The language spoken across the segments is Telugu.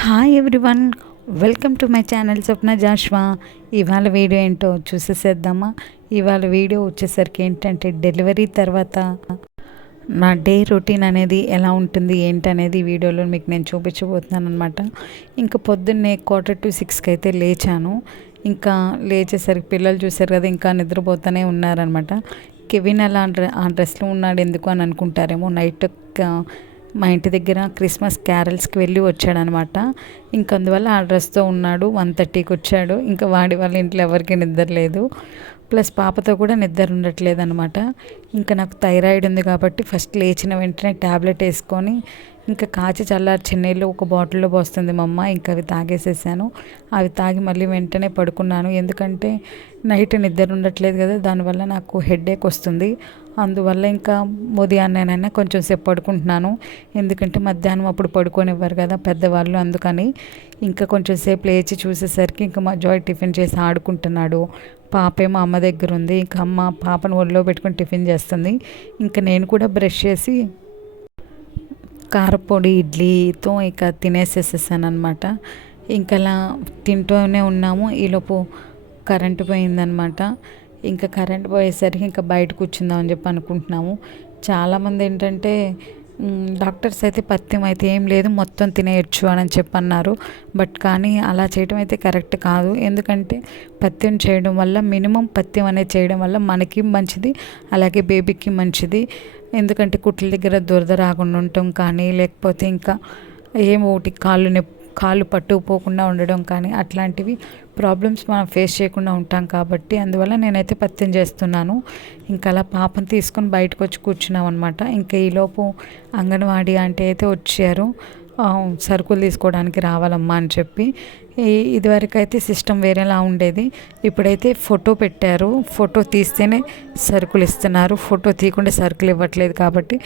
Hi everyone welcome to my channel Swapna Joshua ఇవాళ వీడియో ఏంటో చూసేసేద్దామా? ఇవాళ వీడియో వచ్చేసరికి ఏంటంటే డెలివరీ తర్వాత నా డే రొటీన్ అనేది ఎలా ఉంటుంది ఏంటనేది వీడియోలో మీకు నేను చూపించబోతున్నాను అనమాట ఇంకా పొద్దున్నే క్వార్టర్ టు సిక్స్కి అయితే లేచాను. ఇంకా లేచేసరికి పిల్లలు చూసారు కదా ఇంకా నిద్రపోతూనే ఉన్నారనమాట కెవిన్ అలా ఆ డ్రెస్లో ఉన్నాడు ఎందుకు అని అనుకుంటారేమో నైట్ మా ఇంటి దగ్గర క్రిస్మస్ క్యారల్స్కి వెళ్ళి వచ్చాడనమాట. ఇంక అందువల్ల ఆ డ్రెస్తో ఉన్నాడు వన్ థర్టీకి వచ్చాడు. ఇంకా వాడి వాళ్ళ ఇంట్లో ఎవరికి నిద్ర లేదు. ప్లస్ పాపతో కూడా నిద్ర ఉండట్లేదు అనమాట ఇంకా నాకు థైరాయిడ్ ఉంది కాబట్టి ఫస్ట్ లేచిన వెంటనే ట్యాబ్లెట్ వేసుకొని ఇంకా కాచి చల్లార్చి నీళ్ళు ఒక బాటిల్లో పోస్తుంది మా అమ్మ. ఇంకా అవి తాగేసేసాను. అవి తాగి మళ్ళీ వెంటనే పడుకున్నాను. ఎందుకంటే నైట్ నిద్ర ఉండట్లేదు కదా దానివల్ల నాకు హెడేక్ వస్తుంది. అందువల్ల ఇంకా ఉదయాన్నేనైనా కొంచెం సేపు పడుకుంటున్నాను. ఎందుకంటే మధ్యాహ్నం అప్పుడు పడుకోనివ్వరు కదా పెద్దవాళ్ళు అందుకని. ఇంకా కొంచెం సేపు లేచి చూసేసరికి ఇంకా మా జాయ్ టిఫిన్ చేసి ఆడుకుంటున్నాడు. పాపేమో అమ్మ దగ్గర ఉంది. ఇంకా అమ్మ పాపను ఒళ్ళో పెట్టుకొని టిఫిన్ చేస్తుంది. ఇంకా నేను కూడా బ్రష్ చేసి కారపొడి ఇడ్లీతో ఇక తినేసేసేసాను అనమాట అలా తింటూనే ఉన్నాము. ఈలోపు కరెంటు పోయిందనమాట ఇంకా కరెంట్ పోయేసరికి ఇంకా బయట కూర్చుందామని చెప్పి అనుకుంటున్నాము. చాలామంది ఏంటంటే డాక్టర్స్ అయితే పథ్యం అయితే ఏం లేదు మొత్తం తినేయచ్చు అని చెప్పన్నారు. బట్ కానీ అలా చేయడం అయితే కరెక్ట్ కాదు. ఎందుకంటే పథ్యం చేయడం వల్ల మినిమం పథ్యం అనేది చేయడం వల్ల మనకి మంచిది అలాగే బేబీకి మంచిది. ఎందుకంటే కుట్ల దగ్గర దురద రాకుండా ఉండటం కానీ లేకపోతే ఇంకా ఏం ఒకటి కాళ్ళు నొప్పి కాళ్ళు పట్టుకుపోకుండా ఉండడం కానీ అట్లాంటివి ప్రాబ్లమ్స్ మనం ఫేస్ చేయకుండా ఉంటాం కాబట్టి అందువల్ల నేనైతే పత్యం చేస్తున్నాను. ఇంకా అలా పాపను తీసుకొని బయటకు వచ్చి కూర్చున్నాం అనమాట ఇంకా ఈలోపు అంగన్వాడీ అంటే అయితే వచ్చారు. సరుకులు తీసుకోవడానికి రావాలమ్మా అని చెప్పి. ఇదివరకు అయితే సిస్టమ్ వేరేలా ఉండేది. ఇప్పుడైతే ఫోటో పెట్టారు. ఫోటో తీస్తేనే సరుకులు ఇస్తున్నారు. ఫోటో తీయకుండా సరుకులు ఇవ్వట్లేదు కాబట్టి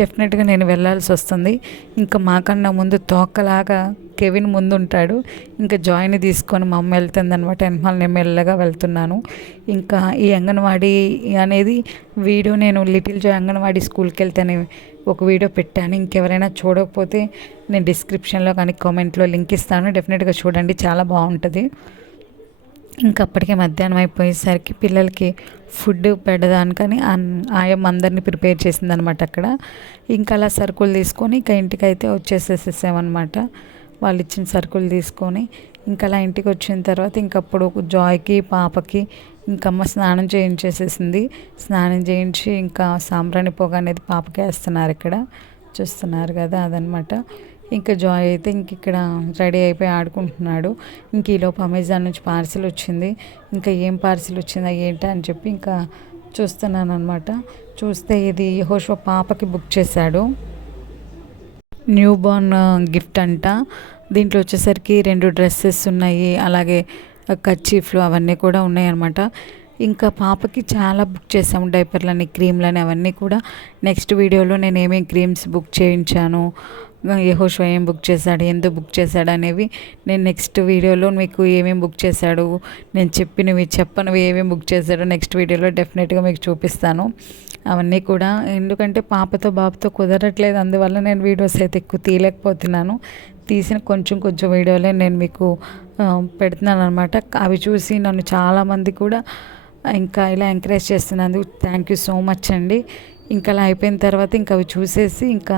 డెఫినెట్గా నేను వెళ్ళాల్సి వస్తుంది. ఇంకా మాకన్నా ముందు తోకలాగా కెవిన్ ముందు ఉంటాడు ఇంకా జాయిన్ తీసుకొని మా అమ్మ వెళ్తుంది అనమాట వెనకాల నేను మెల్లగా వెళ్తున్నాను. ఇంకా ఈ అంగన్వాడీ అనేది వీడియో నేను లిటిల్ జాయ్ అంగన్వాడీ స్కూల్కి వెళ్తేనే ఒక వీడియో పెట్టాను. ఇంకెవరైనా చూడకపోతే నేను డిస్క్రిప్షన్లో కానీ కామెంట్లో లింక్ ఇస్తాను. డెఫినెట్గా చూడండి. చాలా బాగుంటుంది. ఇంకా అప్పటికే మధ్యాహ్నం అయిపోయేసరికి పిల్లలకి ఫుడ్ పెడదానికని ఆయమ్మ అందరినీ ప్రిపేర్ చేసిందనమాట అక్కడ. ఇంకా అలా సరుకులు తీసుకొని ఇంకా ఇంటికి అయితే వచ్చేసేసేసామన్నమాట. వాళ్ళు ఇచ్చిన సరుకులు తీసుకొని ఇంకా అలా ఇంటికి వచ్చిన తర్వాత ఇంకప్పుడు జాయ్కి పాపకి ఇంకమ్మ స్నానం చేయించేసేసింది. స్నానం చేయించి ఇంకా సాంబ్రాణి పొగ అనేది పాపకి వేస్తున్నారు ఇక్కడ. చూస్తున్నారు కదా అదనమాట ఇంకా జాయ్ అయితే ఇంక ఇక్కడ రెడీ అయిపోయి ఆడుకుంటున్నాడు. ఇంక ఈలోపు అమెజాన్ నుంచి పార్సిల్ వచ్చింది. ఇంకా ఏం పార్సిల్ వచ్చిందా ఏంటి అని చెప్పి ఇంకా చూస్తున్నాను అనమాట చూస్తే ఇది హోషో పాపకి బుక్ చేశాడు. న్యూ బోర్న్ గిఫ్ట్ అంట. దీంట్లో వచ్చేసరికి రెండు డ్రెస్సెస్ ఉన్నాయి. అలాగే uh, కర్చీఫ్లు అవన్నీ కూడా ఉన్నాయన్నమాట. ఇంకా పాపకి చాలా బుక్ చేసాము డైపర్లని క్రీమ్లని అవన్నీ కూడా. నెక్స్ట్ వీడియోలో నేను ఏమేమి క్రీమ్స్ బుక్ చేయించాను యహోషో ఏం బుక్ చేశాడు ఎందుకు బుక్ చేశాడు అనేవి నేను నెక్స్ట్ వీడియోలో మీకు ఏమేమి బుక్ చేశాడు నేను చెప్పినవి చెప్పనివి ఏమేమి బుక్ చేశాడో నెక్స్ట్ వీడియోలో డెఫినెట్గా మీకు చూపిస్తాను. అవన్నీ కూడా ఎందుకంటే పాపతో బాబుతో కుదరట్లేదు అందువల్ల నేను వీడియోస్ అయితే ఎక్కువ తీయలేకపోతున్నాను. తీసిన కొంచెం కొంచెం వీడియోలే నేను మీకు పెడుతున్నాను అనమాట అవి చూసి నన్ను చాలామంది కూడా ఇంకా ఇలా ఎంకరేజ్ చేస్తున్నందుకు థ్యాంక్ యూ సో మచ్ అండి. ఇంకా అలా అయిపోయిన తర్వాత ఇంకా అవి చూసేసి ఇంకా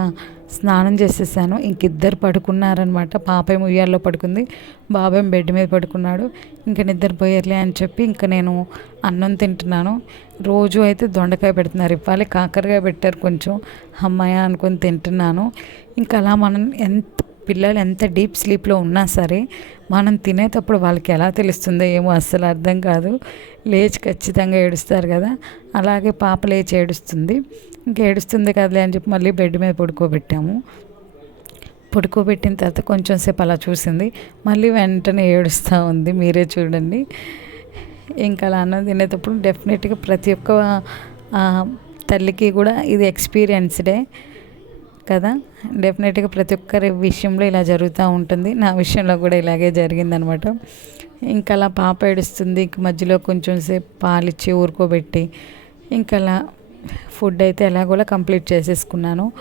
స్నానం చేసేసాను. ఇంక ఇద్దరు పడుకున్నారనమాట. పాప ఉయ్యాల్లో పడుకుంది. బాబాయ్ బెడ్ మీద పడుకున్నాడు. ఇంకా నిద్రపోయారులే అని చెప్పి ఇంకా నేను అన్నం తింటున్నాను. రోజు అయితే దొండకాయ పెడుతున్నారు. ఇవ్వాలి కాకరకాయ పెట్టారు కొంచెం. అమ్మాయ అనుకొని తింటున్నాను. ఇంకా అలా మనం ఎంత పిల్లలు ఎంత డీప్ స్లీప్లో ఉన్నా సరే మనం తినేటప్పుడు వాళ్ళకి ఎలా తెలుస్తుందో ఏమో అస్సలు అర్థం కాదు. లేచి ఖచ్చితంగా ఏడుస్తారు కదా. అలాగే పాప లేచి ఏడుస్తుంది. ఇంకా ఏడుస్తుంది కదలే అని చెప్పి మళ్ళీ బెడ్ మీద పడుకోబెట్టాము. పడుకోబెట్టిన తర్వాత కొంచెం సేపు అలా చూసింది. మళ్ళీ వెంటనే ఏడుస్తూ ఉంది. మీరే చూడండి. ఇంకా అలా అన్నం తినేటప్పుడు డెఫినెట్గా ప్రతి ఒక్క తల్లికి కూడా ఇది ఎక్స్పీరియన్స్డే. కదా? డెఫినెట్గా ప్రతి ఒక్కరి విషయంలో ఇలా జరుగుతూ ఉంటుంది. నా విషయంలో కూడా ఇలాగే జరిగిందనమాట. ఇంకా అలా పాప ఏడుస్తుంది. ఇంక మధ్యలో కొంచెం సేపు పాలిచ్చి ఊరుకోబెట్టి ఇంకా అలా ఫుడ్ అయితే ఎలాగోలా కంప్లీట్ చేసేసుకున్నాను.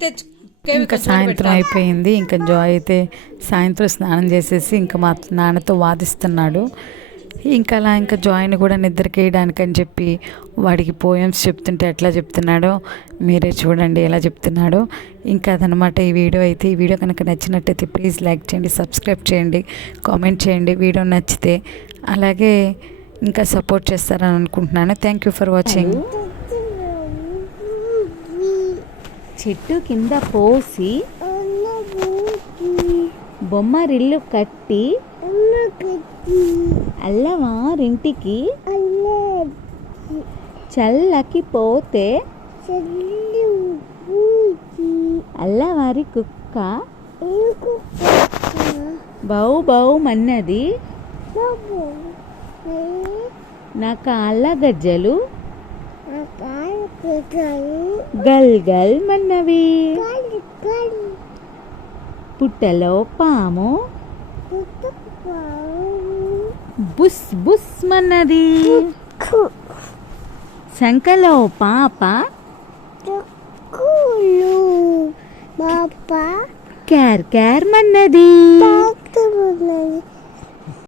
తెచ్చు ఇంకా సాయంత్రం అయిపోయింది. ఇంకా జాయ్ అయితే సాయంత్రం స్నానం చేసేసి ఇంకా మా నాన్నతో వాదిస్తున్నాడు. ఇంకా అలా ఇంకా జాయ్ని కూడా నిద్రకేయడానికి అని చెప్పి వాడికి పోయమ్స్ చెప్తుంటే ఎట్లా చెప్తున్నాడో మీరే చూడండి ఎలా చెప్తున్నాడో. ఇంకా అదనమాట ఈ వీడియో అయితే. ఈ వీడియో కనుక నచ్చినట్టయితే ప్లీజ్ లైక్ చేయండి సబ్స్క్రైబ్ చేయండి కామెంట్ చేయండి. వీడియో నచ్చితే అలాగే ఇంకా సపోర్ట్ చేస్తారని అనుకుంటున్నాను. Thank you for watching. చెట్టు కింద పోసి బొమ్మరిల్లు కట్టి అల్లవారింటికి చల్లకి పోతే అల్లవారి కుక్క బౌ బౌ మన్నది. నా కాళ్ళ గజ్జలు గల్ గల్ మన్నవి. పుట్టలో పాము. బుస్ బుస్ మన్నది. శంకలో పాప. క్యార్ క్యార్ మన్నది.